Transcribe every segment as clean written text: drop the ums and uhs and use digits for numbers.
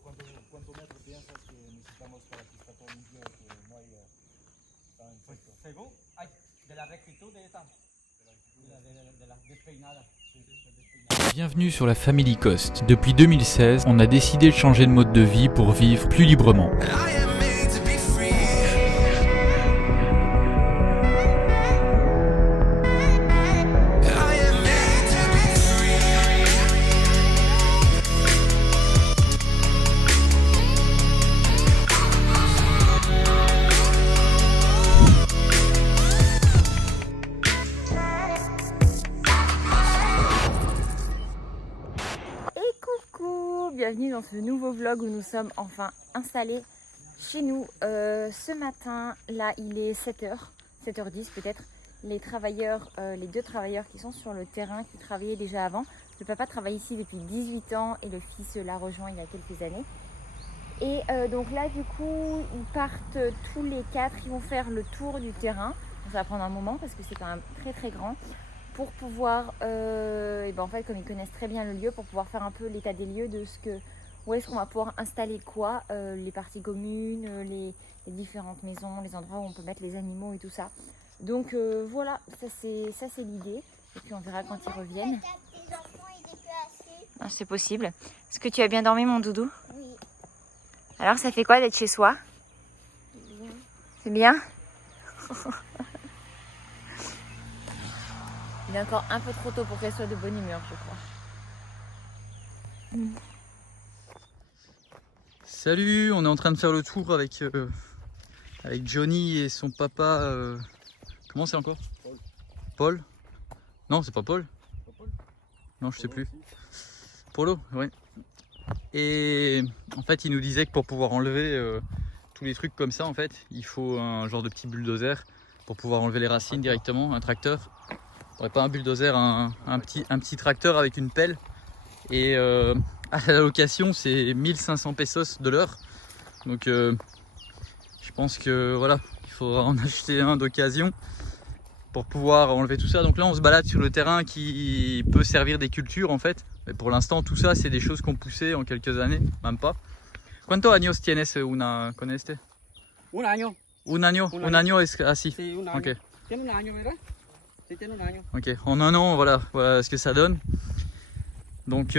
¿Cuánto metro piensas que necesitamos para que esté todo limpio, que no haya insectos? Según, de la rectitud de esta, de la despeinada. Bienvenue sur la Family Coast. Depuis 2016, on a décidé de changer de mode de vie pour vivre plus librement. Bienvenue dans ce nouveau vlog où nous sommes enfin installés chez nous. Ce matin, là il est 7h, 7h10 peut-être. Les deux travailleurs qui sont sur le terrain, qui travaillaient déjà avant. Le papa travaille ici depuis 18 ans et le fils l'a rejoint il y a quelques années. Et donc là du coup, ils partent tous les quatre, ils vont faire le tour du terrain. Ça va prendre un moment parce que c'est quand même très très grand. Pour pouvoir, en fait, comme ils connaissent très bien le lieu, pour pouvoir faire un peu l'état des lieux de où est-ce qu'on va pouvoir installer quoi, les parties communes, les différentes maisons, les endroits où on peut mettre les animaux et tout ça. Donc voilà, ça c'est l'idée. Et puis on verra quand ils reviennent. Ah, c'est possible. Est-ce que tu as bien dormi, mon doudou? Oui. Alors, ça fait quoi d'être chez soi? Bien. C'est bien? Il est encore un peu trop tôt pour qu'elle soit de bonne humeur, je crois. Salut, on est en train de faire le tour avec Johnny et son papa. Comment c'est encore? Paul. Non, c'est pas Paul. Non, je sais plus. Polo, oui. Et en fait, il nous disait que pour pouvoir enlever tous les trucs comme ça, en fait, il faut un genre de petit bulldozer pour pouvoir enlever les racines directement, un tracteur. Pas un bulldozer, un petit tracteur avec une pelle. Et à la location, c'est 1500 pesos de l'heure. Donc je pense que voilà, il faudra en acheter un d'occasion pour pouvoir enlever tout ça. Donc là, on se balade sur le terrain qui peut servir des cultures en fait. Mais pour l'instant, tout ça, c'est des choses qu'on poussait en quelques années, même pas. ¿Cuántos años tienes una con este? Un año. Un año. Un año es así. Sí, un año. Ok. Tiene un año, ¿verdad? Sí, tiene un año. Ok, en un an, voilà ce que ça donne. Donc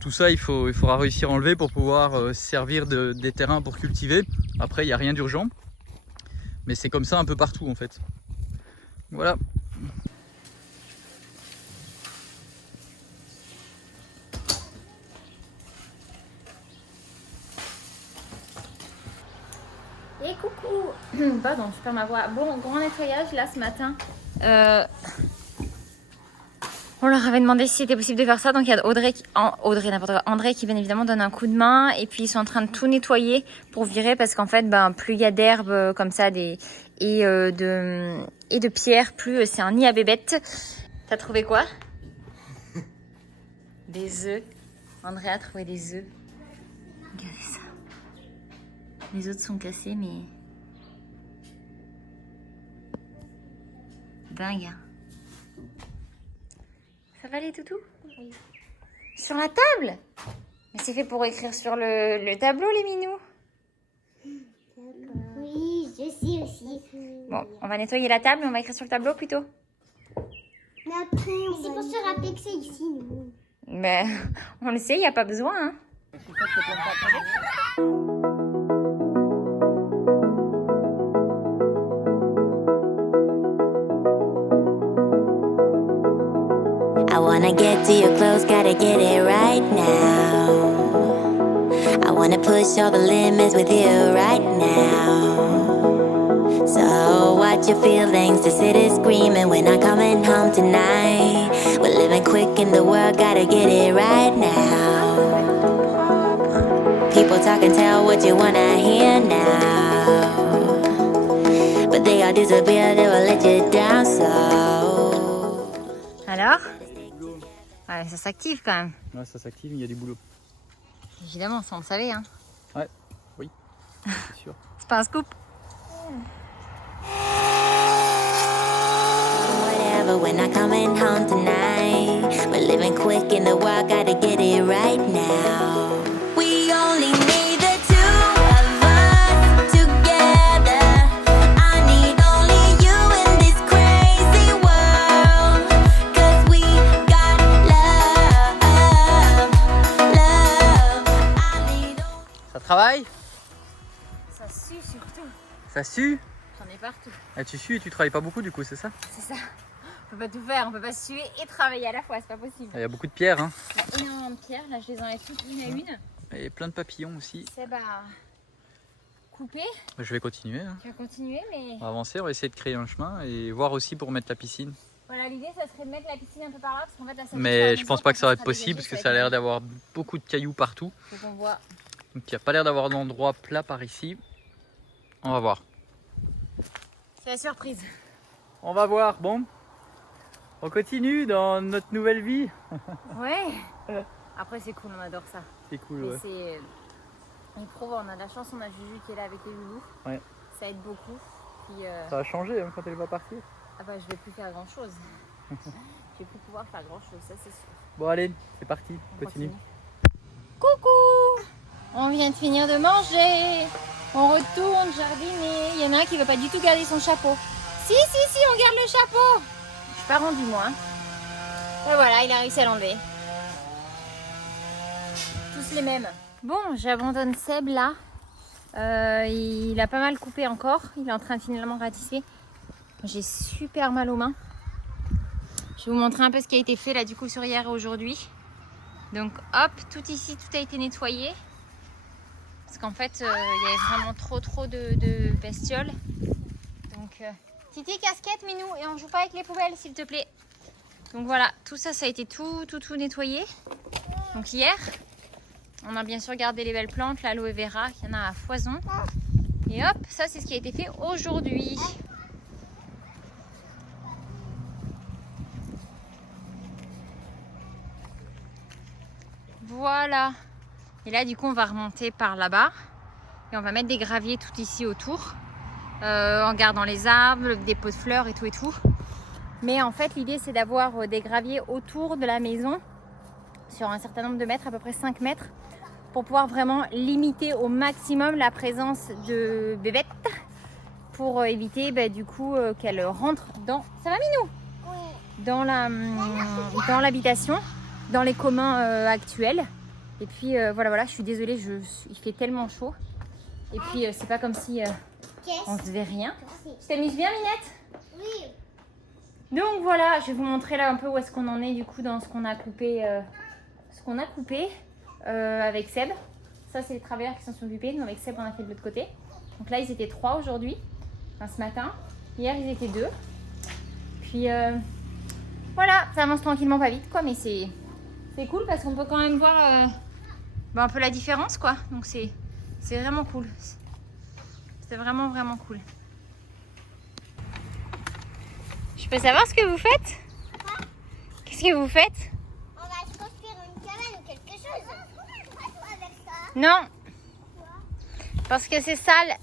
tout ça, il faudra réussir à enlever pour pouvoir servir des terrains pour cultiver. Après, il n'y a rien d'urgent. Mais c'est comme ça un peu partout en fait. Voilà. Et coucou. Pardon, je perds ma voix. Bon, grand nettoyage là ce matin. On leur avait demandé si c'était possible de faire ça. Donc il y a André qui bien évidemment donne un coup de main. Et puis ils sont en train de tout nettoyer pour virer. Parce qu'en fait, plus il y a d'herbes comme ça et de pierres, plus c'est un nid à bébêtes. T'as trouvé quoi? Des œufs. André a trouvé des œufs. Regardez ça. Les autres sont cassés, mais... dingue. Ça va les toutous? Oui. Sur la table? Mais c'est fait pour écrire sur le tableau, les minous. Oui, je sais aussi. Bon, on va nettoyer la table et on va écrire sur le tableau plutôt. Mais après, c'est pour se rappeler que c'est ici, nous. Mais on le sait, il n'y a pas besoin. Hein. I wanna get to your clothes, gotta get it right now. I wanna push all the limits with you right now. So watch your feelings, the city's screaming, we're not coming home tonight. We're living quick in the world, gotta get it right now. People talk and tell what you wanna hear now, but they all disappear, they will let you down, so... Alors? Ouais, ça s'active quand même. Ouais, ça s'active, il y a du boulot. Évidemment, ça on le savait. Hein. Ouais, oui, c'est sûr. C'est pas un scoop. Whatever, we're not coming home tonight. We're living quick in the world, gotta get it right now. We all travailles? Ça sue surtout. Ça sue? J'en ai partout. Ah, tu sues et tu travailles pas beaucoup du coup, c'est ça? C'est ça. On peut pas tout faire, on peut pas suer et travailler à la fois, c'est pas possible. Il y a beaucoup de pierres, hein. Il y a énormément de pierres, là je les enlève toutes une à une. Et plein de papillons aussi. C'est couper. Je vais continuer, hein. Tu vas continuer, mais On va avancer, on va essayer de créer un chemin et voir aussi pour mettre la piscine. voilà, l'idée ça serait de mettre la piscine un peu par là parce qu'en fait là, ça Mais je pense pas que ça va être possible parce que ça a l'air d'avoir beaucoup de cailloux partout. Donc on voit. Donc il n'y a pas l'air d'avoir d'endroit plat par ici. On va voir. C'est la surprise. On va voir, bon. On continue dans notre nouvelle vie. Ouais. Après c'est cool, on adore ça. C'est cool, Mais ouais. c'est éprouvant, on a de la chance, on a Juju qui est là avec les loulous. Ouais. Ça aide beaucoup. Puis, Ça va changer hein, quand elle va partir. ah bah je vais plus faire grand chose. Je vais plus pouvoir faire grand chose, ça c'est sûr. Bon allez, c'est parti, On continue. Coucou! On vient de finir de manger. On retourne jardiner. Il y en a un qui veut pas du tout garder son chapeau. Si, on garde le chapeau. Je suis pas rendue moi. Et voilà, il a réussi à l'enlever. Tous les mêmes. Bon, j'abandonne Seb là. Il a pas mal coupé encore. Il est en train de finalement ratisser. J'ai super mal aux mains. Je vais vous montrer un peu ce qui a été fait là du coup sur hier et aujourd'hui. Donc hop, tout ici, tout a été nettoyé. Parce qu'en fait, il y avait vraiment trop de bestioles. Donc, Titi, casquette, Minou, et on joue pas avec les poubelles, s'il te plaît. Donc voilà, tout ça, ça a été tout nettoyé. Donc hier, on a bien sûr gardé les belles plantes, l'aloe vera, qu'il y en a à foison. Et hop, ça c'est ce qui a été fait aujourd'hui. Voilà. Et là, du coup, on va remonter par là-bas. Et on va mettre des graviers tout ici autour. En gardant les arbres, des pots de fleurs et tout et tout. Mais en fait, l'idée, c'est d'avoir des graviers autour de la maison. Sur un certain nombre de mètres, à peu près 5 mètres. Pour pouvoir vraiment limiter au maximum la présence de bébêtes. Pour éviter, du coup, qu'elles rentrent dans... Ça va, Minou? Dans l'habitation, dans les communs actuels. Et puis voilà, je suis désolée, il fait tellement chaud. Et puis c'est pas comme si on se faisait rien. Tu t'amuses bien, Minette? Oui. Donc voilà, je vais vous montrer là un peu où est-ce qu'on en est du coup dans ce qu'on a coupé, avec Seb. Ça c'est les travailleurs qui s'en sont occupés. Nous avec Seb on a fait de l'autre côté. Donc là ils étaient 3 aujourd'hui, enfin ce matin. Hier ils étaient 2. Puis voilà, ça avance tranquillement, pas vite quoi, mais c'est cool parce qu'on peut quand même voir un peu la différence quoi. Donc c'est vraiment cool. C'est vraiment cool. Je peux savoir ce que vous faites? Qu'est-ce que vous faites? On va se construire une cabane ou quelque chose. Avec ça. Non. Parce que c'est sale.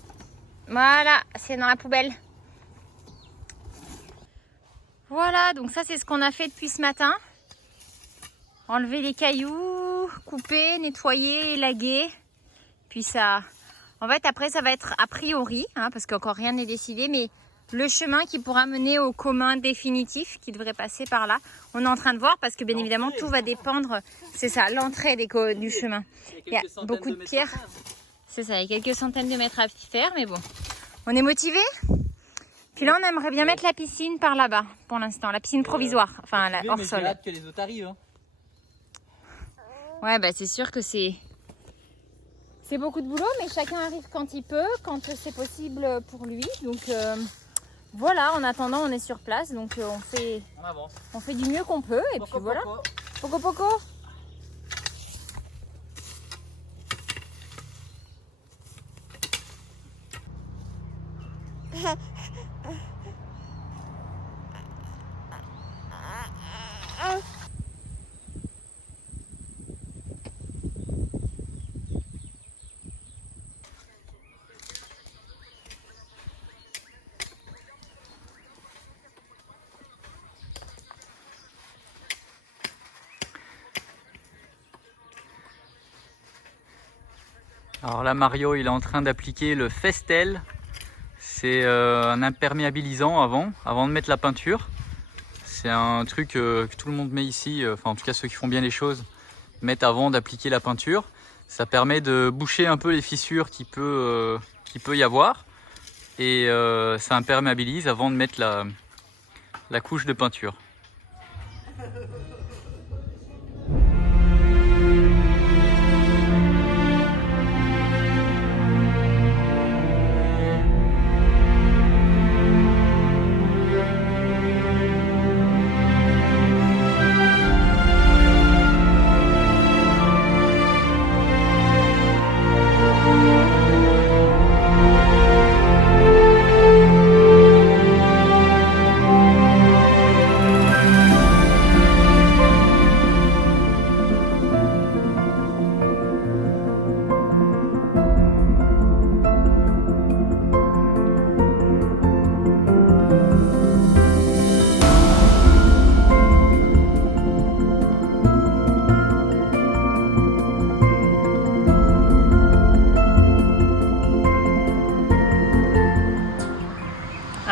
Voilà, c'est dans la poubelle. Voilà, donc ça c'est ce qu'on a fait depuis ce matin. Enlever les cailloux, couper, nettoyer, élaguer. Puis ça... En fait, après, ça va être a priori, parce qu'encore rien n'est décidé, mais le chemin qui pourra mener au commun définitif, qui devrait passer par là. On est en train de voir, parce que bien évidemment, tout va dépendre... C'est ça, l'entrée du chemin. Il y a beaucoup de pierres. C'est ça, il y a quelques centaines de mètres à faire, mais bon. On est motivés. Puis là, on aimerait bien mettre la piscine par là-bas, pour l'instant. La piscine provisoire, enfin, la hors sol. J'ai hâte que les autres arrivent. Hein. Ouais, c'est sûr que c'est beaucoup de boulot, mais chacun arrive quand il peut, quand c'est possible pour lui. Donc voilà, en attendant, on est sur place, donc On avance. on fait du mieux qu'on peut, et puis voilà. Poco poco. Alors là, Mario, il est en train d'appliquer le Festel. C'est un imperméabilisant avant de mettre la peinture. C'est un truc que tout le monde met ici, enfin en tout cas ceux qui font bien les choses, mettent avant d'appliquer la peinture. Ça permet de boucher un peu les fissures qu'il peut y avoir. Et ça imperméabilise avant de mettre la couche de peinture.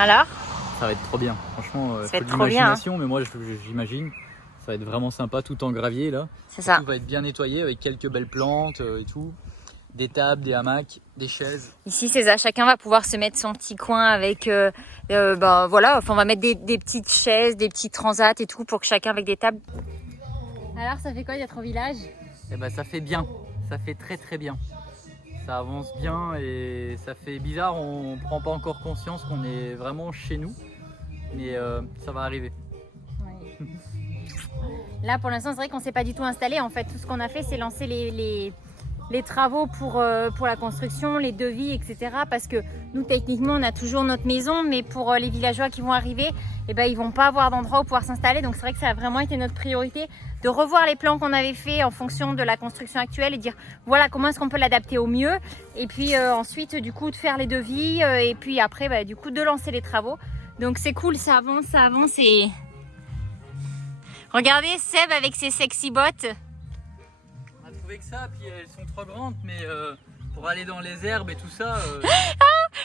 Alors, Ça va être trop bien, franchement, Ça va faut être de trop bien, l'imagination, mais moi j'imagine, ça va être vraiment sympa, tout en gravier là. c'est ça. Tout va être bien nettoyé avec quelques belles plantes et tout. Des tables, des hamacs, des chaises. Ici, c'est ça. Chacun va pouvoir se mettre son petit coin avec, voilà. Enfin, on va mettre des petites chaises, des petits transats et tout pour que chacun avec des tables. Alors, ça fait quoi d'être au village? Et ben ça fait bien, ça fait très très bien. Ça avance bien et ça fait bizarre, on prend pas encore conscience qu'on est vraiment chez nous. Mais ça va arriver. Oui. Là, pour l'instant, c'est vrai qu'on s'est pas du tout installé. En fait, tout ce qu'on a fait, c'est lancer les travaux pour la construction, les devis, etc. Parce que nous, techniquement, on a toujours notre maison, mais pour les villageois qui vont arriver, eh ben, ils vont pas avoir d'endroit où pouvoir s'installer. Donc, c'est vrai que ça a vraiment été notre priorité de revoir les plans qu'on avait fait en fonction de la construction actuelle et dire voilà comment est-ce qu'on peut l'adapter au mieux. Et puis ensuite, du coup, de faire les devis et puis après, bah, du coup, de lancer les travaux. Donc, c'est cool, ça avance et... Regardez Seb avec ses sexy bottes. On a trouvé que ça, puis elles sont trop grandes, mais pour aller dans les herbes et tout ça...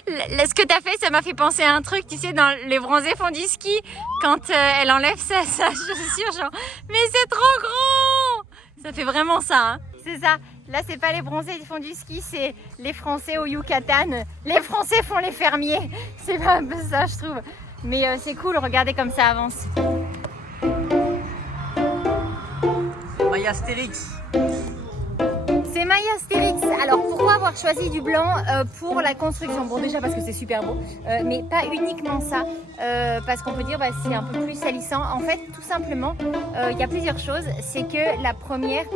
Ce que t'as fait, ça m'a fait penser à un truc, tu sais, dans les bronzés font du ski, quand elle enlève sa chaussure, genre, mais c'est trop grand! Ça fait vraiment ça, hein. C'est ça. Là, c'est pas les bronzés qui font du ski, c'est les Français au Yucatan. Les Français font les fermiers. C'est pas un peu ça, je trouve. Mais c'est cool, regardez comme ça avance. Maya Astérix. C'est Maya Astérix. Alors pourquoi avoir choisi du blanc pour la construction? Bon, déjà parce que c'est super beau, mais pas uniquement ça, parce qu'on peut dire bah, c'est un peu plus salissant. En fait, tout simplement, il y a plusieurs choses. C'est que la première,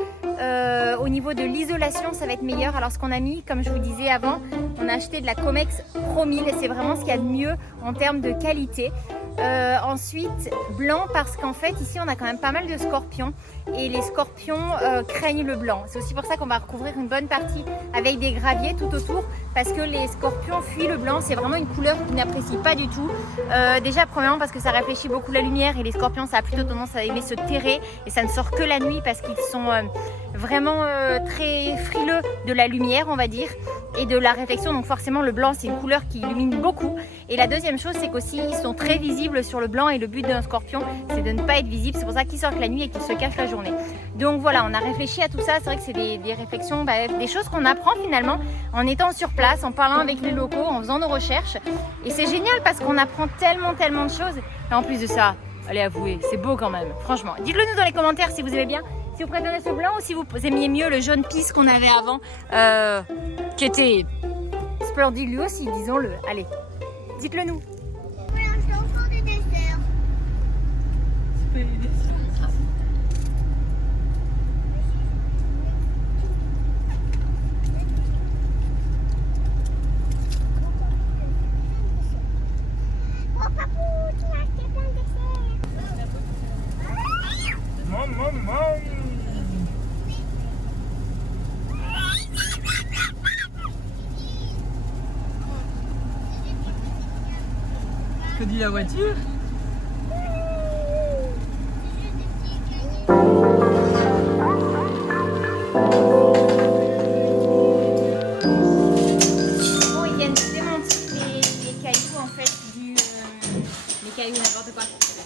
au niveau de l'isolation, ça va être meilleur. Alors ce qu'on a mis, comme je vous disais avant, on a acheté de la Comex Pro 1000 et c'est vraiment ce qu'il y a de mieux en termes de qualité. Ensuite, blanc parce qu'en fait ici on a quand même pas mal de scorpions et les scorpions craignent le blanc. C'est aussi pour ça qu'on va recouvrir une bonne partie avec des graviers tout autour parce que les scorpions fuient le blanc. C'est vraiment une couleur qu'ils n'apprécient pas du tout. Déjà premièrement parce que ça réfléchit beaucoup la lumière et les scorpions ça a plutôt tendance à aimer se terrer et ça ne sort que la nuit parce qu'ils sont vraiment très frileux de la lumière on va dire et de la réflexion. Donc forcément le blanc c'est une couleur qui illumine beaucoup. Et la deuxième chose c'est qu'aussi ils sont très visibles sur le blanc et le but d'un scorpion c'est de ne pas être visible. C'est pour ça qu'ils sortent la nuit et qu'ils se cachent la journée. Donc voilà, on a réfléchi à tout ça. C'est vrai que c'est des réflexions, des choses qu'on apprend finalement en étant sur place, en parlant avec les locaux, en faisant nos recherches. Et c'est génial parce qu'on apprend tellement de choses. Et en plus de ça, allez avouer, c'est beau quand même, franchement. Dites-le nous dans les commentaires si vous aimez bien, si vous préférez ce blanc ou si vous aimiez mieux le jaune pisse qu'on avait avant, qui était splendide lui aussi, disons-le. Allez, dites-le nous. Voilà, je dois encore des desserts. Oh, papou, tu m'as acheté plein de desserts. Que dit la voiture? Bon, ils viennent de démonter les cailloux en fait les cailloux n'importe quoi,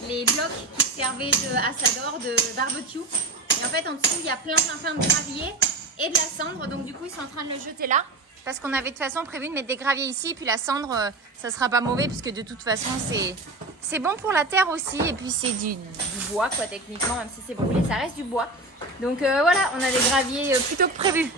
les blocs qui servaient de assador, de barbecue. Et en fait en dessous il y a plein de gravier et de la cendre. Donc du coup, ils sont en train de le jeter là. Parce qu'on avait de toute façon prévu de mettre des graviers ici. Et puis la cendre, ça sera pas mauvais. Puisque de toute façon, c'est bon pour la terre aussi. Et puis c'est du bois, quoi, techniquement. Même si c'est brûlé, ça reste du bois. Donc voilà, on a des graviers plutôt que prévu.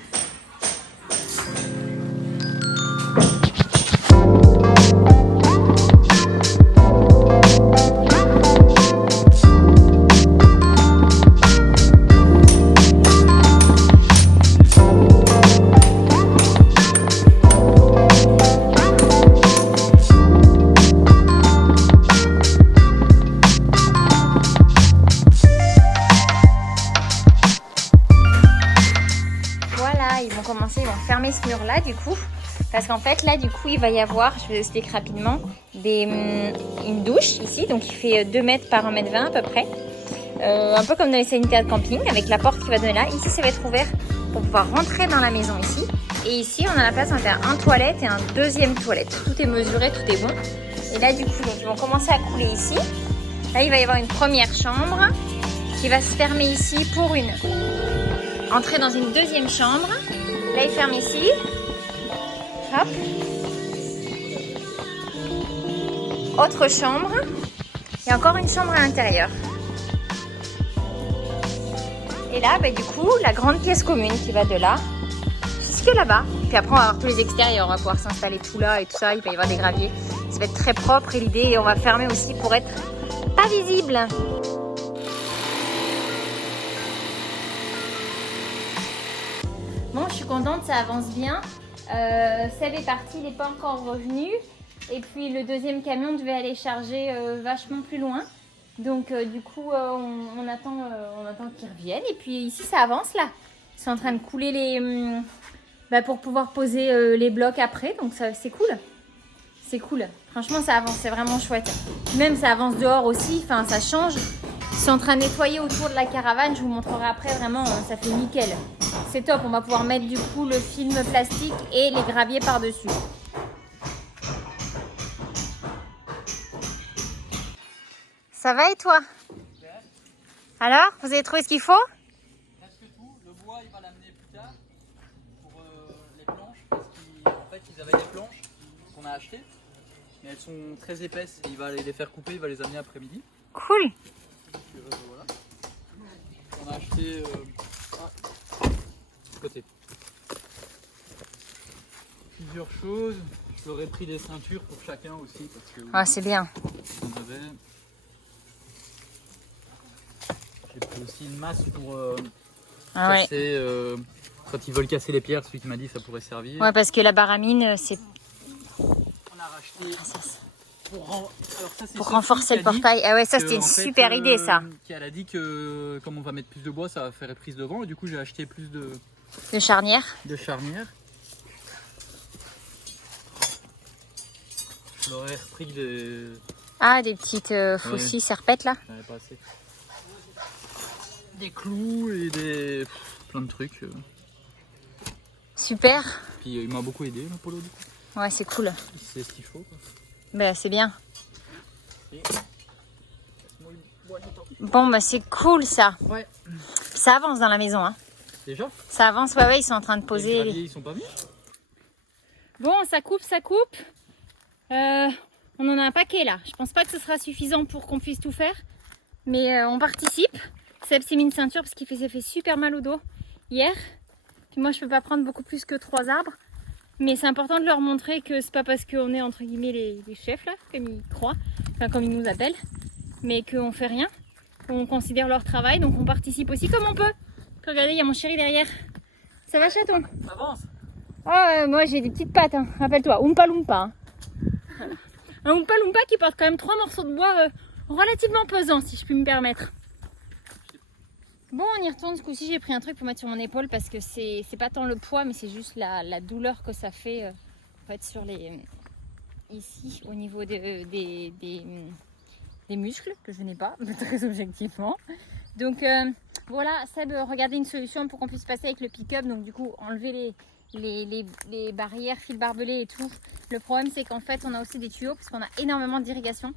Ils vont fermer ce mur là du coup parce qu'en fait là du coup il va y avoir, je vous explique rapidement, une douche ici, donc il fait 2 mètres par 1 mètre 20 à peu près, un peu comme dans les sanitaires de camping avec la porte qui va donner là. Ici ça va être ouvert pour pouvoir rentrer dans la maison ici, et ici on a la place pour faire un toilette et un deuxième toilette. Tout est mesuré, tout est bon. Et là du coup donc, ils vont commencer à couler ici. Là il va y avoir une première chambre qui va se fermer ici pour entrer dans une deuxième chambre. Là, il ferme ici. Hop. Autre chambre. Et encore une chambre à l'intérieur. Et là, bah, du coup, la grande pièce commune qui va de là jusque là-bas. Puis après, on va avoir tous les extérieurs. On va pouvoir s'installer tout là et tout ça. Il va y avoir des graviers. Ça va être très propre. Et l'idée, et on va fermer aussi pour être pas visible. Bon, je suis contente, ça avance bien. Seb est parti, il n'est pas encore revenu. Et puis le deuxième camion devait aller charger vachement plus loin. Donc du coup, on attend qu'il revienne. Et puis ici, ça avance là. Ils sont en train de couler pour pouvoir poser les blocs après. Donc c'est cool. C'est cool. Franchement, ça avance, c'est vraiment chouette. Même ça avance dehors aussi, enfin ça change. Ils sont en train de nettoyer autour de la caravane. Je vous montrerai après, vraiment, ça fait nickel. C'est top, on va pouvoir mettre du coup le film plastique et les graviers par-dessus. Ça va et toi? Alors, vous avez trouvé ce qu'il faut? Presque tout. Le bois, il va l'amener plus tard pour les planches. Parce qu'en fait, ils avaient des planches qu'on a achetées. Mais elles sont très épaisses. Il va les faire couper, il va les amener après-midi. Cool. Voilà. On a acheté côté plusieurs choses. Je leur ai pris des ceintures pour chacun aussi parce que Ah, c'est bien. on avait. J'ai pris aussi une masse pour casser, quand ils veulent casser les pierres. Celui qui m'a dit ça pourrait servir. Ouais, parce que la baramine, c'est On a racheté pour renforcer le portail. Ah ouais, ça c'était une super idée ça. Elle a dit que comme on va mettre plus de bois, ça va faire prise de vent et du coup j'ai acheté plus de charnières. charnières. Je leur ai repris des... Ah, des petites faucilles serpettes là. J'en avais pas assez. Des clous et plein de trucs. Super. Puis il m'a beaucoup aidé l'Apollo du coup. Ouais, c'est cool. C'est ce qu'il faut quoi. Bah c'est bien. Bon bah c'est cool ça. Ouais. Ça avance dans la maison hein. Déjà? Ça avance, ouais, ils sont en train de poser. Les graviers, ils sont pas venus? Bon, ça coupe. On en a un paquet là. Je pense pas que ce sera suffisant pour qu'on puisse tout faire. Mais on participe. Seb s'est mis une ceinture parce qu'il s'est fait super mal au dos hier. Puis moi je peux pas prendre beaucoup plus que 3 arbres. Mais c'est important de leur montrer que c'est pas parce qu'on est entre guillemets les chefs là, comme ils croient, enfin comme ils nous appellent, mais qu'on fait rien, qu'on considère leur travail, donc on participe aussi comme on peut. Puis regardez, il y a mon chéri derrière. Ça va chaton? Avance. Oh, moi j'ai des petites pattes, hein. Rappelle-toi, Oompa Loompa. Hein. Voilà. Un Oompa Loompa qui porte quand même 3 morceaux de bois relativement pesants, si je puis me permettre. Bon, on y retourne. Ce coup-ci, j'ai pris un truc pour mettre sur mon épaule parce que c'est pas tant le poids, mais c'est juste la douleur que ça fait en fait, sur ici, au niveau des muscles, que je n'ai pas, très objectivement. Donc voilà, Seb regardait une solution pour qu'on puisse passer avec le pick-up. Donc du coup, enlever les barrières, fils barbelés et tout. Le problème, c'est qu'en fait, on a aussi des tuyaux parce qu'on a énormément d'irrigation.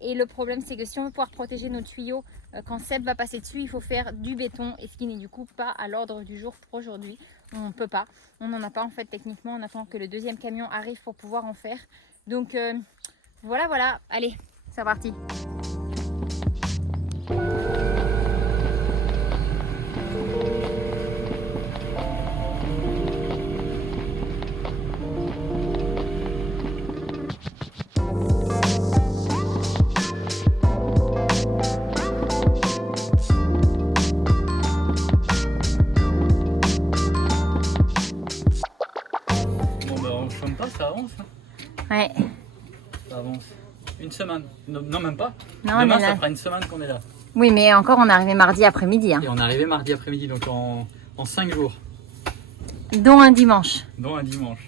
Et le problème, c'est que si on veut pouvoir protéger nos tuyaux, quand Seb va passer dessus, il faut faire du béton, et ce qui n'est du coup pas à l'ordre du jour pour aujourd'hui. On ne peut pas, on n'en a pas en fait techniquement, on attend que le deuxième camion arrive pour pouvoir en faire. Donc voilà, allez, c'est parti. Ça avance, hein. Ouais. Ça avance. Une semaine. Non, même pas. Non, Demain, on est là. ça fera une semaine qu'on est là. Oui, mais encore, on est arrivé mardi après-midi. Hein. Et on est arrivé mardi après-midi, donc en 5 jours. Dont un dimanche. Dont un dimanche.